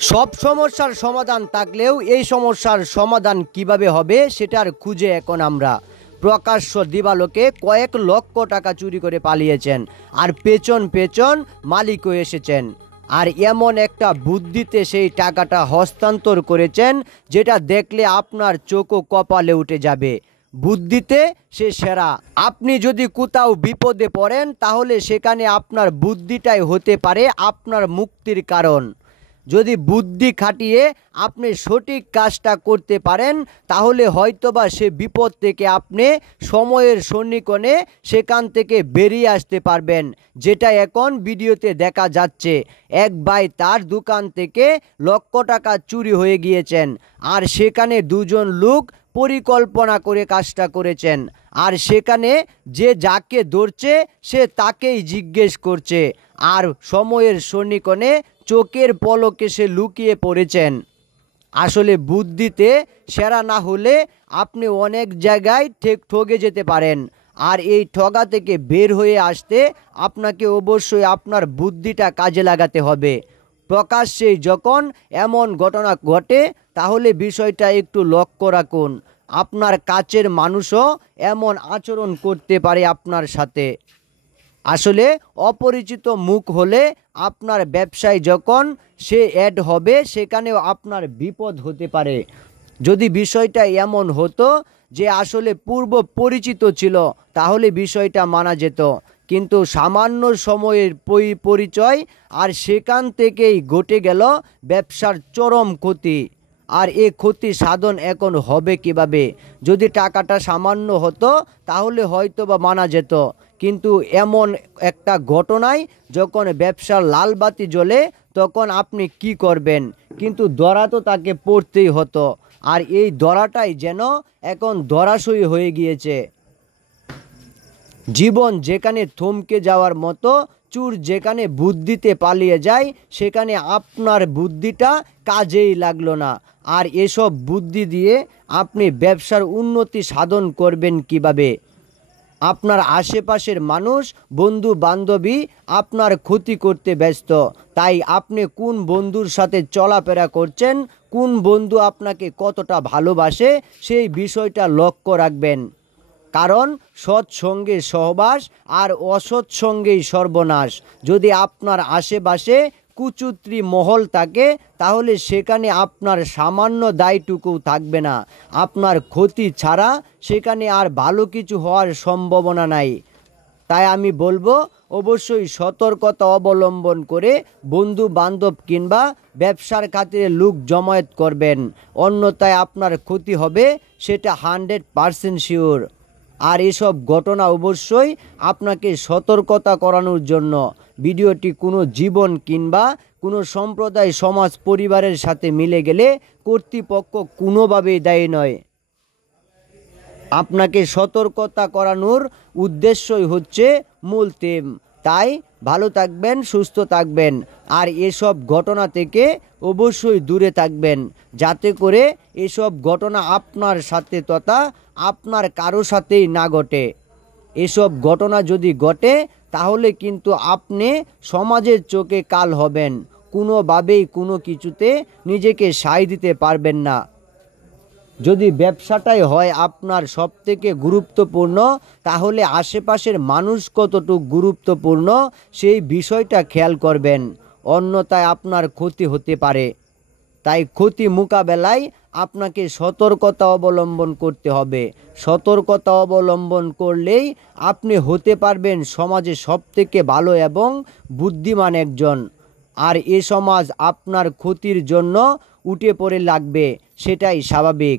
সব সমস্যার সমাধান থাকলেও এই সমস্যার সমাধান কিভাবে হবে সেটার খুঁজে এখন আমরা। প্রকাশ্য দিবালোকে কয়েক লক্ষ টাকা চুরি করে পালিয়েছেন, আর পেছন পেছন মালিকও এসেছেন। আর এমন একটা বুদ্ধিতে সেই টাকাটা হস্তান্তর করেছেন যেটা দেখলে আপনার চোখও কপালে উঠে যাবে। বুদ্ধিতে সে সেরা। আপনি যদি কোথাও বিপদে পড়েন তাহলে সেখানে আপনার বুদ্ধিটাই হতে পারে আপনার মুক্তির কারণ। যদি বুদ্ধি খাটিয়ে আপনি সঠিক কাজটা করতে পারেন তাহলে হয়তোবা সে বিপদ থেকে আপনি সময়ের সন্নিকণে সেখান থেকে বেরিয়ে আসতে পারবেন, যেটা এখন ভিডিওতে দেখা যাচ্ছে। এক ভাই তার দোকান থেকে লক্ষ টাকা চুরি হয়ে গিয়েছেন, আর সেখানে দুজন লোক পরিকল্পনা করে কাজটা করেছেন। আর সেখানে যে যাকে ধরছে সে তাকেই জিজ্ঞেস করছে, আর সময়ের সন্নিকণে চোখের পলকে সে লুকিয়ে পড়েছেন। আসলে বুদ্ধিতে সেরা না হলে আপনি অনেক জায়গায় ঠগে যেতে পারেন। আর এই ঠগা থেকে বের হয়ে আসতে আপনাকে অবশ্যই আপনার বুদ্ধিটা কাজে লাগাতে হবে। প্রকাশ্যেই যখন এমন ঘটনা ঘটে তাহলে বিষয়টা একটু লক্ষ্য রাখুন। আপনার কাছের মানুষও এমন আচরণ করতে পারে আপনার সাথে। আসলে অপরিচিত মুখ হলে আপনার ব্যবসায় যখন সে অ্যাড হবে সেখানেও আপনার বিপদ হতে পারে। যদি বিষয়টা এমন হতো যে আসলে পূর্ব পরিচিত ছিল তাহলে বিষয়টা মানা যেত, কিন্তু সামান্য সময়ের পরিচয়, আর সেখান থেকেই ঘটে গেল ব্যবসার চরম ক্ষতি। আর এ ক্ষতি সাধন এখন হবে কিভাবে? যদি টাকাটা সামান্য হতো তাহলে হয়তো বা মানা যেত, কিন্তু এমন একটা ঘটনায় যখন ব্যবসার লাল বাতি জ্বলে তখন আপনি কি করবেন? কিন্তু ধরা তো তাকে পড়তেই হতো, আর এই ধরাটাই যেন এখন ধরাশয়ী হয়ে গিয়েছে। জীবন যেখানে থমকে যাওয়ার মতো, চোর যেখানে বুদ্ধিতে পালিয়ে যায়, সেখানে আপনার বুদ্ধিটা কাজেই লাগলো না। আর এসব বুদ্ধি দিয়ে আপনি ব্যবসার উন্নতি সাধন করবেন কিভাবে? আপনার আশেপাশের মানুষ, বন্ধু বান্ধবী আপনার ক্ষতি করতে ব্যস্ত। তাই আপনি কোন বন্ধুর সাথে চলাফেরা করছেন, কোন বন্ধু আপনাকে কতটা ভালোবাসে সেই বিষয়টা লক্ষ্য রাখবেন। কারণ সৎসঙ্গে সহবাস আর অসৎ সঙ্গেই সর্বনাশ। যদি আপনার আশেপাশে কুচুত্রী মহল থাকে তাহলে সেখানে আপনার সামান্য দায়টুকুও থাকবে না। আপনার ক্ষতি ছাড়া সেখানে আর ভালো কিছু হওয়ার সম্ভাবনা নাই। তাই আমি বলবো অবশ্যই সতর্কতা অবলম্বন করে বন্ধু বান্ধব কিংবা ব্যবসার খাতিরে লোক জমায়েত করবেন, অন্যথায় আপনার ক্ষতি হবে, সেটা 100% শিওর। আর এসব ঘটনা অবশ্যই আপনাকে সতর্কতা করানোর জন্য। ভিডিওটি কোনো জীবন কিংবা কোনো সম্প্রদায়, সমাজ, পরিবারের সাথে মিলে গেলে কর্তৃপক্ষ কোনোভাবেই দায়ী নয়। আপনাকে সতর্কতা করানোর উদ্দেশ্যই হচ্ছে মূল থিম। তাই ভালো থাকবেন, সুস্থ থাকবেন, আর এসব ঘটনা থেকে অবশ্যই দূরে থাকবেন, যাতে করে এসব ঘটনা আপনার সাথে তথা আপনার কারো সাথেই না ঘটে। এসব ঘটনা যদি ঘটে তাহলে কিন্তু আপনি সমাজের চোখে কাল হবেন, কোনোভাবেই কোনো কিছুতে নিজেকে সায় দিতে পারবেন না। যদি ব্যবসাটাই হয় আপনার সবথেকে গুরুত্বপূর্ণ, তাহলে আশেপাশের মানুষ কতটুকু গুরুত্বপূর্ণ সেই বিষয়টা খেয়াল করবেন, অন্যথায় আপনার ক্ষতি হতে পারে। তাই ক্ষতি মোকাবেলায় আপনাকে সতর্কতা অবলম্বন করতে হবে। সতর্কতা অবলম্বন করলেই আপনি হতে পারবেন সমাজে সবথেকে ভালো এবং বুদ্ধিমান একজন। আর এ সমাজ আপনার ক্ষতির জন্য উঠে পড়ে লাগবে, সেটাই স্বাভাবিক।